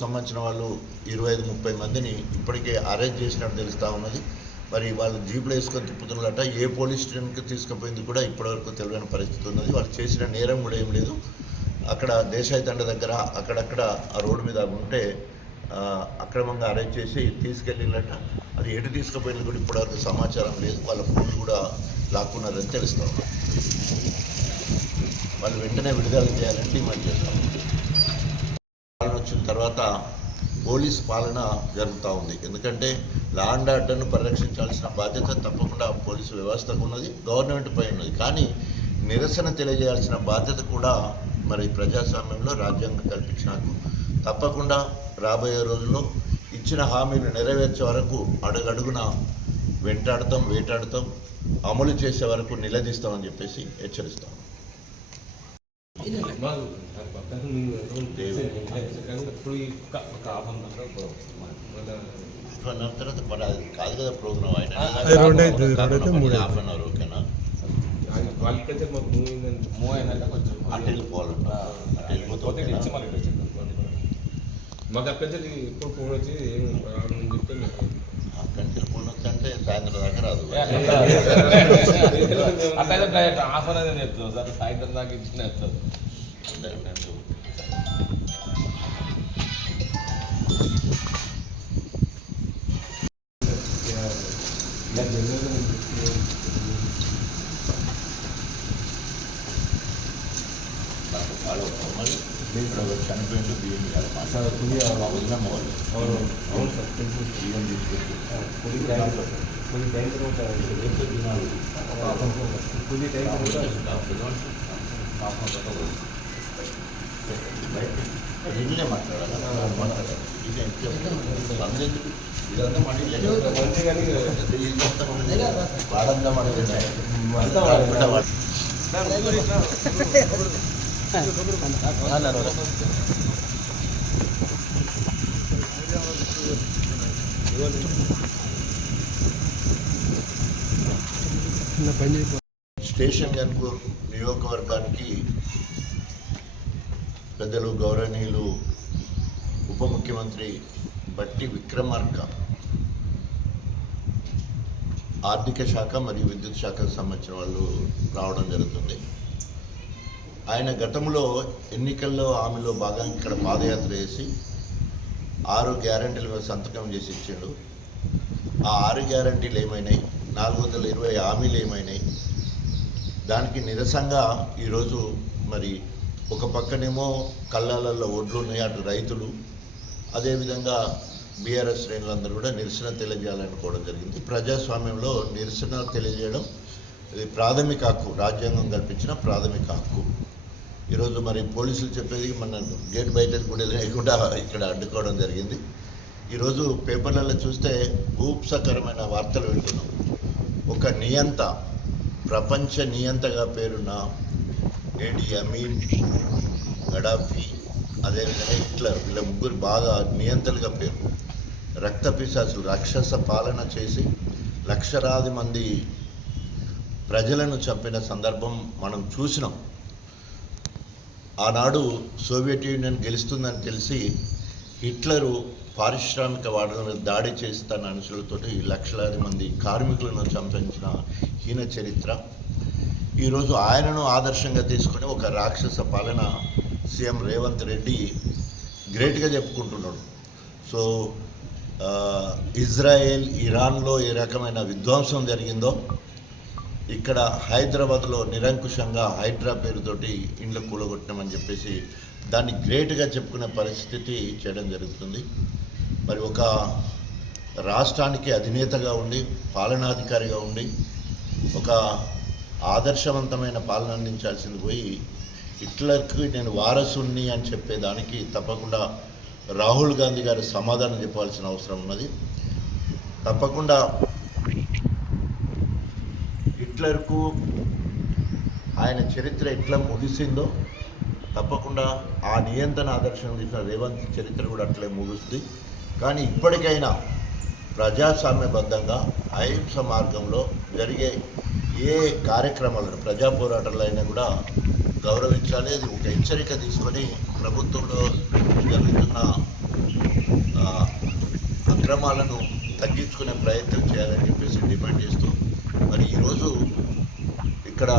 సంబంధించిన వాళ్ళు 25-30 మందిని ఇప్పటికే అరెస్ట్ చేసినట్టు తెలుస్తూ ఉన్నది. మరి వాళ్ళు జీపులో వేసుకొని తిప్పుతున్నట ఏ పోలీస్ స్టేషన్కి తీసుకుపోయింది కూడా ఇప్పటివరకు తెలియని పరిస్థితి ఉన్నది. వాళ్ళు చేసిన నేరం కూడా ఏం లేదు. అక్కడ దేశాయి తండ దగ్గర అక్కడక్కడ ఆ రోడ్డు మీద ఉంటే అక్రమంగా అరెస్ట్ చేసి తీసుకెళ్ళినట. అది ఎటు తీసుకుపోయింది కూడా ఇప్పటివరకు సమాచారం లేదు. వాళ్ళ ఫోన్లు కూడా లాక్కున్నారని తెలుస్తూ ఉన్నారు. వాళ్ళు వెంటనే విడుదల చేయాలని డిమాండ్ చేస్తాం. వచ్చిన తర్వాత పోలీస్ పాలన జరుగుతూ ఉంది. ఎందుకంటే లా అండ్ ఆర్డర్ను పరిరక్షించాల్సిన బాధ్యత తప్పకుండా పోలీసు వ్యవస్థకు ఉన్నది, గవర్నమెంట్ పై ఉన్నది. కానీ నిరసన తెలియజేయాల్సిన బాధ్యత కూడా మరి ప్రజాస్వామ్యంలో రాజ్యాంగం కల్పించినాకు తప్పకుండా రాబోయే రోజుల్లో ఇచ్చిన హామీలు నెరవేర్చే వరకు అడుగడుగున వెంటాడతాం, వేటాడతాం, అమలు చేసే వరకు నిలదీస్తామని చెప్పేసి హెచ్చరిస్తాం. తర్వాత కాదు కదా ప్రోగ్రామ్ హాఫ్ అన్ అవర్ ఓకేనా అటు వెళ్ళిపోవాలంట. అటు వెళ్ళిపోతే మాకు అక్కడి ఎప్పుడు ఫోన్ వచ్చి చెప్తే అక్కడి నుంచి ఫోన్ వచ్చంటే సాయంత్రం దాకా రాదు. అట్లయితే హాఫ్ అన్ అవర్ చెప్తాం సార్, సాయంత్రం దాకా ఇచ్చిన చెప్తాను. చనిపోయింది బియ్యం వదిలమ్మ వాళ్ళు అవును సార్, బియ్యం తీసుకొచ్చి కొద్ది టైం ఇదే మాట్లాడాలి. ఇదంతా మనీ వాడంతా స్టేషన్ గన్పూర్ నియోజకవర్గానికి పెద్దలు గౌరవనీయులు ఉప ముఖ్యమంత్రి బట్టి విక్రమార్క ఆర్థిక శాఖ మరియు విద్యుత్ శాఖకు సంబంధించిన వాళ్ళు రావడం జరుగుతుంది. ఆయన గతంలో ఎన్నికల్లో హామీలో భాగంగా ఇక్కడ పాదయాత్ర చేసి 6 గ్యారంటీల మీద సంతకం చేసి ఇచ్చాడు. ఆ 6 గ్యారంటీలు ఏమైనాయి, 420 హామీలు ఏమైనాయి, దానికి నిరసనగా ఈరోజు మరి ఒక పక్కనేమో కళ్ళాలలో ఒడ్లు ఉన్నాయి, అటు రైతులు, అదేవిధంగా బీఆర్ఎస్ శ్రేణులందరూ కూడా నిరసన తెలియజేయాలనుకోవడం జరిగింది. ప్రజాస్వామ్యంలో నిరసన తెలియజేయడం ఇది ప్రాథమిక హక్కు, రాజ్యాంగం కల్పించిన ప్రాథమిక హక్కు. ఈరోజు మరి పోలీసులు చెప్పేది మన గేట్ బయట కూడా లేకుండా ఇక్కడ అడ్డుకోవడం జరిగింది. ఈరోజు పేపర్లలో చూస్తే భూప్సకరమైన వార్తలు వింటున్నాం. ఒక నియంత, ప్రపంచ నియంతగా పేరున్న ఏడి అమీన్, గడాఫీ, అదేవిధంగా హిట్లర్, వీళ్ళ ముగ్గురు బాగా నియంతలుగా పేరు. రక్త పిశాచులు, రాక్షస పాలన చేసి లక్షలాది మంది ప్రజలను చంపిన సందర్భం మనం చూసినాం. ఆనాడు సోవియట్ యూనియన్ గెలుస్తుందని తెలిసి హిట్లరు పారిశ్రామిక వాడల మీద దాడి చేసి తన అనుచరులతోటి లక్షలాది మంది కార్మికులను చంపించిన హీన చరిత్ర. ఈరోజు ఆయనను ఆదర్శంగా తీసుకొని ఒక రాక్షస పాలన సీఎం రేవంత్ రెడ్డి గ్రేట్గా చెప్పుకుంటున్నాడు. సో ఇజ్రాయెల్, ఇరాన్లో ఏ రకమైన విధ్వంసం జరిగిందో ఇక్కడ హైదరాబాద్లో నిరంకుశంగా హైడ్రా పేరుతోటి ఇండ్లు కూలగొట్టినామని చెప్పేసి దాన్ని గ్రేట్గా చెప్పుకునే పరిస్థితి చేయడం జరుగుతుంది. మరి ఒక రాష్ట్రానికి అధినేతగా ఉండి, పాలనాధికారిగా ఉండి, ఒక ఆదర్శవంతమైన పాలన అందించాల్సింది పోయి హిట్లర్కి నేను వారసుని అని చెప్పేదానికి తప్పకుండా రాహుల్ గాంధీ గారు సమాధానం చెప్పాల్సిన అవసరం ఉన్నది. తప్పకుండా హిట్లర్కు ఆయన చరిత్ర ఎట్లా ముగిసిందో తప్పకుండా ఆ నియంత్రణ ఆదర్శం తీసిన రేవంత్ చరిత్ర కూడా అట్లే ముగుస్తుంది. కానీ ఇప్పటికైనా ప్రజాస్వామ్యబద్ధంగా అహింస మార్గంలో జరిగే ఏ కార్యక్రమాలను, ప్రజా పోరాటాలు అయినా కూడా గౌరవించాలి. అది ఒక హెచ్చరిక తీసుకొని ప్రభుత్వంలో జరుగుతున్న అక్రమాలను తగ్గించుకునే ప్రయత్నం చేయాలని చెప్పేసి డిమాండ్ చేస్తూ మరి ఈరోజు ఇక్కడ